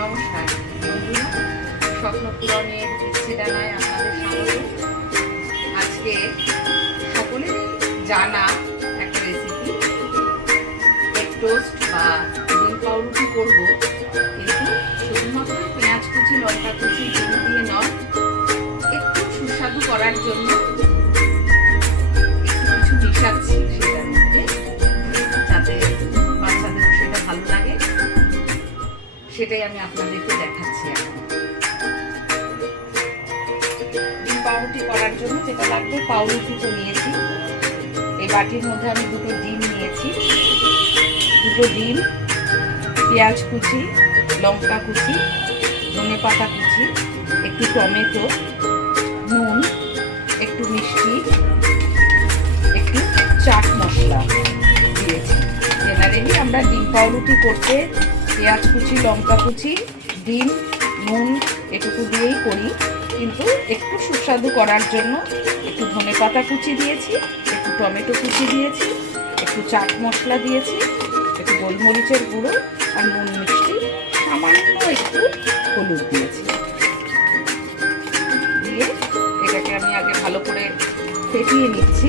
নমস্কার। স্বপ্ন পূরণের আজকে জানা একটা বা পাউরুটি শুধুমাত্র পেঁয়াজ কুচি, লঙ্কা কুচি দিয়ে নয়, একটু সুস্বাদু করার জন্য আমি আপনাদেরকে দেখাচ্ছি এখন। ডিম পাউরুটি করার জন্য যেটা লাগবে, পাউরুটি তো নিয়েছি। এই বাটির মধ্যে আমি দুটো ডিম নিয়েছি। দুটো ডিম, পেঁয়াজ কুচি, লঙ্কা কুচি, ধনে পাতা কুচি, একটু টমেটো, নুন, একটু মিষ্টি, একটু চাট মশলা দিয়েছি। জেনারেলি আমরা ডিম পাউরুটি করতে পেঁয়াজ কুচি, লঙ্কা কুচি, ডিম, নুন এটুকু দিয়েই করি। কিন্তু একটু সুস্বাদু করার জন্য একটু ধনে পাতা কুচি দিয়েছি, একটু টমেটো কুচি দিয়েছি, একটু চাট মশলা দিয়েছি, একটু গোলমরিচের গুঁড়ো আর নুন মিষ্টি, সামান্য একটু হলুদ দিয়েছি। দিয়ে এটাকে আমি আগে ভালো করে ফেটিয়ে নিচ্ছি।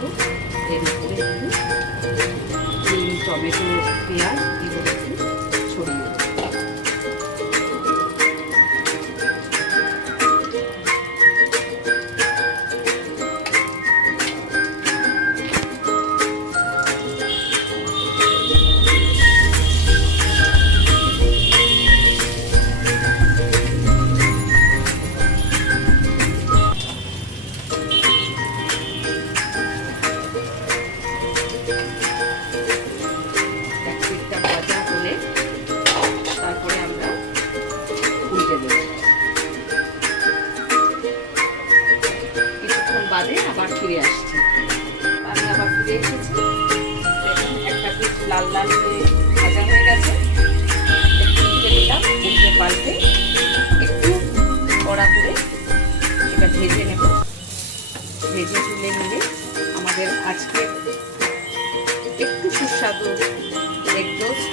দেবো। এর উপরে একটু টমেটো পেঁয়াজ এগুলো কিছুক্ষণ বাদে আবার ফিরে আসছি। আমি আবার ফিরে এসেছি। একটা পিঠ লাল লাল হয়ে ভাজা হয়ে গেছে। একটু উল্টে দিলাম উল্টে পাল্টে একটু কড়া করে এটা ভেজে নেব। ভেজে তুলে নিলে আমাদের আজকে একটু সুস্বাদু এগ টোস্ট